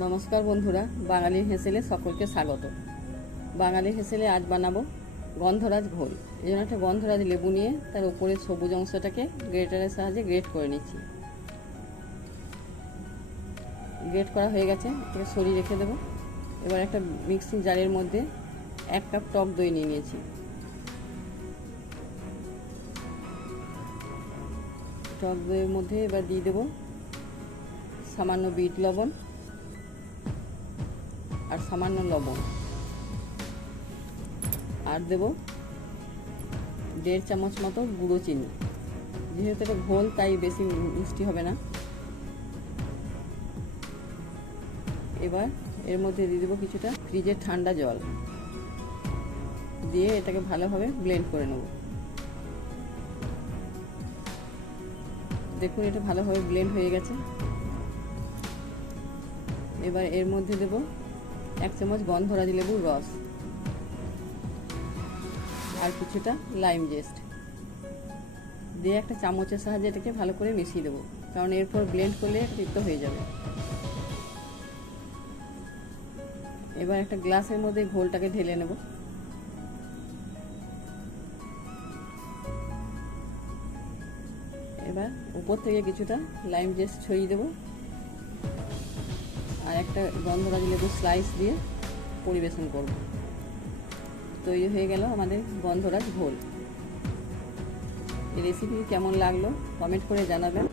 নমস্কার বন্ধুরা বাঙালির হেসেলে সকলকে স্বাগত। বাঙালির হেসেলে আজ বানাবো গন্ধরাজ ঘোল। এই জন্য একটা গন্ধরাজ লেবু নিয়ে তার উপরের সবুজ অংশটাকে গ্রেটারের সাহায্যে গ্রেট করে নিচ্ছি। গ্রেট করা হয়ে গেছে, এটাকে সরিয়ে রেখে দেবো। এবার একটা মিক্সিং জারের মধ্যে এক কাপ টক দই নিয়ে নিয়েছি। টক দইয়ের মধ্যে এবার দিয়ে দেবো সামান্য বিট লবণ। আর সামান্য লবণ। আর দেব দেড় চামচ মতো গুঁড়ো চিনি। যেহেতু এটা ঘোল, তাই বেশি মিষ্টি হবে না। এবার এর মধ্যে দিয়ে দেবো কিছুটা ফ্রিজের ঠান্ডা জল। দিয়ে এটাকে ভালোভাবে ব্লেন্ড করে নেব। দেখুন, এটা ভালোভাবে ব্লেন্ড হয়ে গেছে। এবার এর মধ্যে দেব এক চামচ গন্ধরাজ লেবুর রস। আর কিছুটা লাইম জেস্ট দিয়ে একটা চামচের সাহায্যে এটাকে ভালো করে মিশিয়ে দেবো, কারণ এরপর ব্লেন্ড করলে তিক্ত হয়ে যাবে। এবার একটা গ্লাসের মধ্যে ঘোলটাকে ঢেলে নেব। এবার উপর থেকে কিছুটা লাইম জেস্ট ছড়িয়ে দেবো। আর একটা গন্ধরাজ লেবু স্লাইস দিয়ে পরিবেশন করব। তৈরি হয়ে গেল আমাদের গন্ধরাজ ঘোল এই রেসিপি কেমন লাগল? কমেন্ট করে জানাবেন।